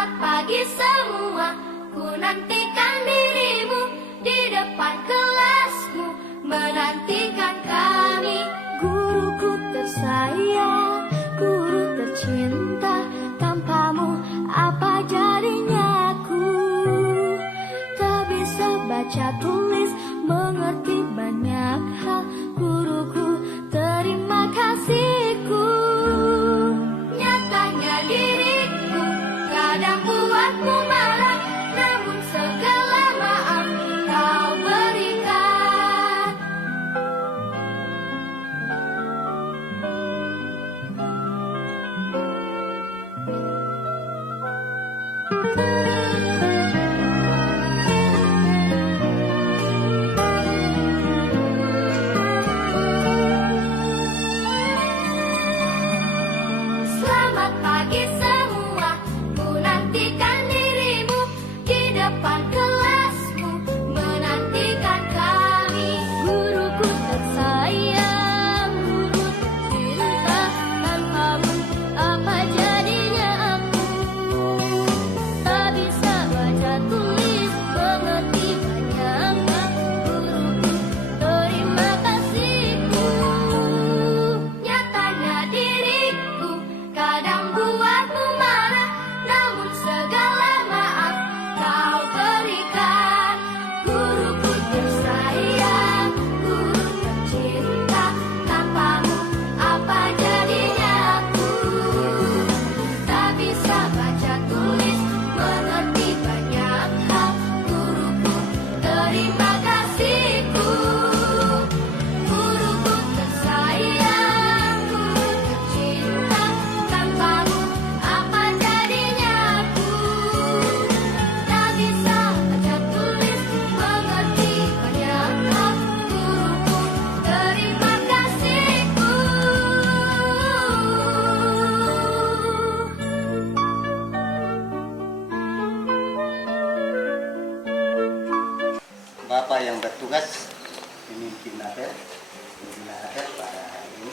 Selamat pagi semua, ku nantikan dirimu di depan kelasmu, menantikan kami. Guruku tersayang, guru tercinta, tanpamu apa jadinya aku? Tak bisa baca tulis, mengerti banyak hal, guruku terima kasihku. Nyatanya diriku kadang buatmu marah, namun segala maaf kau berikan. Selamat pagi semua, ku nantikan dirimu di depan kelasmu, menantikan kami. Guruku tersayang, guru tercinta, tanpamu apa jadinya aku? Tak bisa baca tulis, mengerti banyak hal, guruku terima kasihku. Nyatanya diriku kadang buatmu marah, namun segala maaf kau berikan. Guruku tersayang, guru tercinta, tanpamu apa jadinya aku? Tak bisa baca tulis, mengerti banyak hal, guruku terima kasihku. Guruku tersayang, guru tercinta, tanpamu apa jadinya aku? Tak bisa baca tulis, mengerti banyak hal, guruku terima kasihku. Bapak yang bertugas pemimpin ATER, pimpinan ATER pada hari ini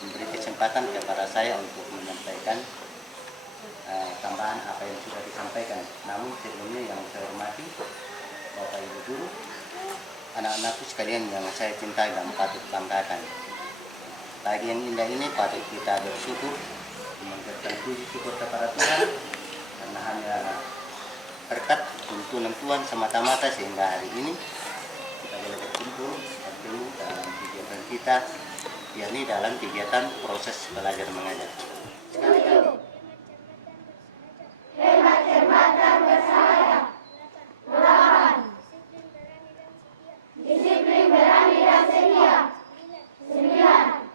memberi kesempatan kepada saya untuk menyampaikan tambahan apa yang sudah disampaikan. Namun sebelumnya yang saya hormati Bapak Ibu Guru, anak-anakku sekalian yang saya cintai dan patut banggakan. Pagi yang indah ini patut kita bersyukur, mengucapkan puji syukur kepada Tuhan karena hanya berkat tuntunan Tuhan semata-mata sehingga hari ini kita boleh berkumpul bertemu dalam kegiatan kita, yakni dalam kegiatan proses belajar mengajar. Hemat, cermat, dan bersaya. 8. Disiplin, berani, dan setia. 9.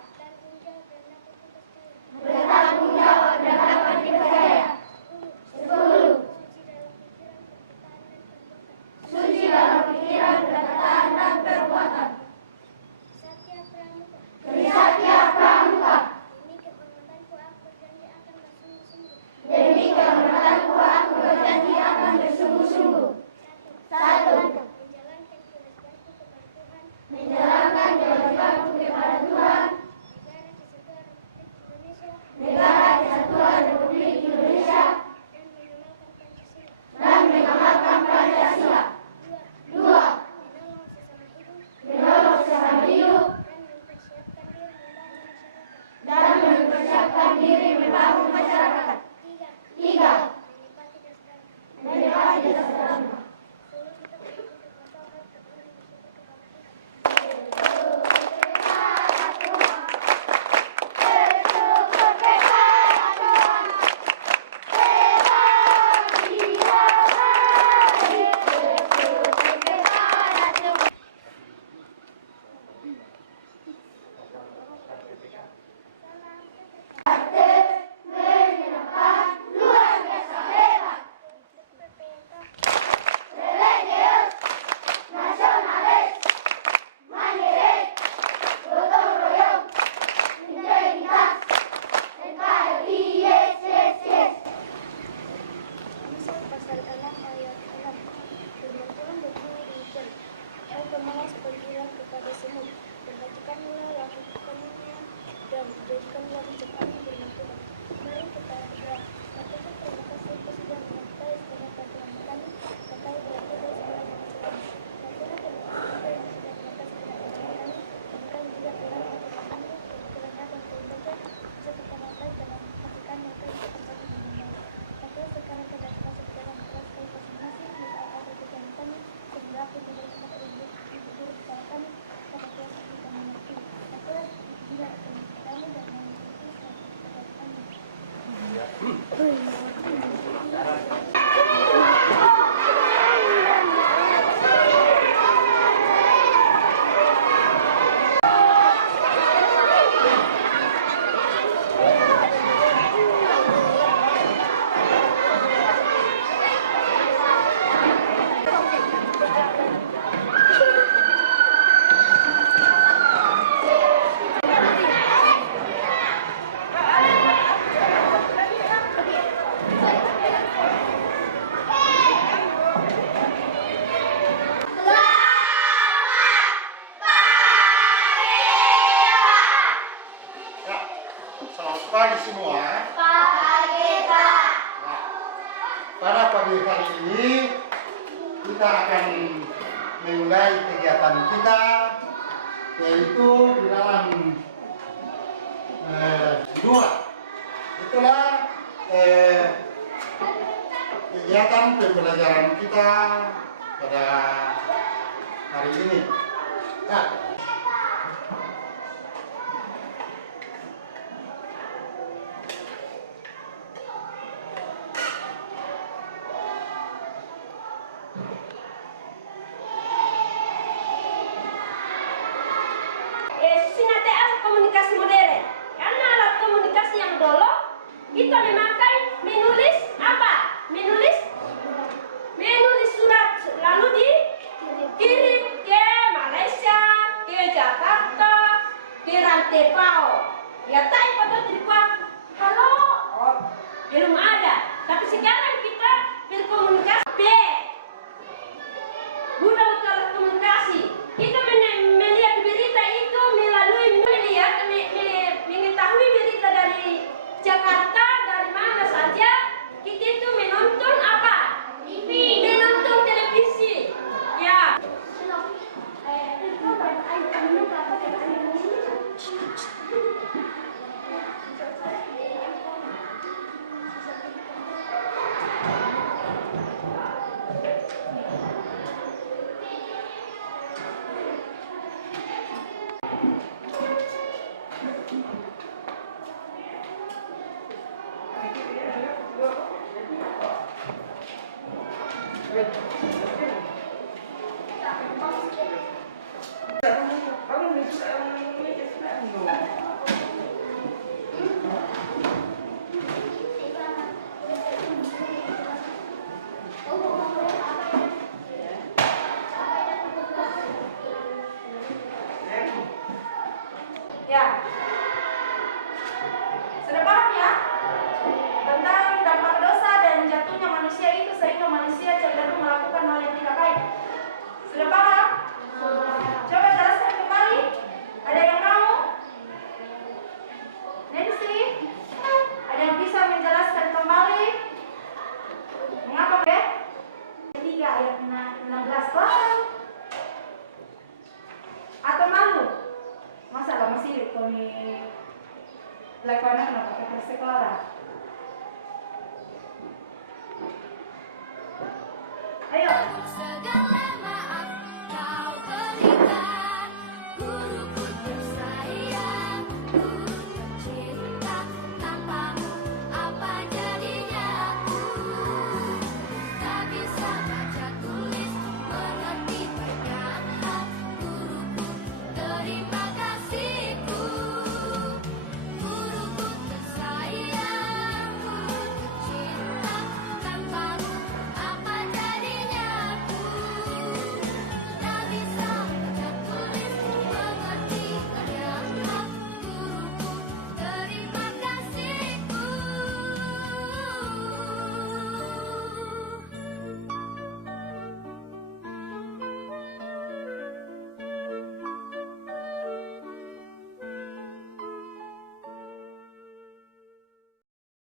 Bertanggung jawab dan dapat dipercaya. 10. Suci dalam pikiran, perkataan, dan perbuatan. Trisatya Pramuka. kita akan memulai kegiatan kita, yaitu di dalam dua. Itulah kegiatan pembelajaran kita pada hari ini. Nah, Sinate alat komunikasi modern. Karena alat komunikasi yang dulu kita memakai menulis apa? Menulis surat lalu dikirim ke Malaysia, ke Jakarta, ke Rantepao. Ya tai pada dibuat halo, belum ada. Tapi sekarang kita berkomunikasi. Guna untuk alat komunikasi. Kita melihat berita itu melalui mengetahui berita dari Jakarta, dari mana saja. Kita itu menonton apa? TV. Menonton televisi. Ya. Ya. Sudah paham ya? Tentang dampak dosa dan jatuhnya manusia itu sehingga manusia cenderung melakukan hal yang tidak baik. Sudah paham? Coba jelaskan kembali. Ada yang mau? Nancy? Ada yang bisa menjelaskan kembali? Mengapa ya? 3 ayat 16 paham? Atau malu? Masalah masih kami lakukan ke sekolah. Ayo.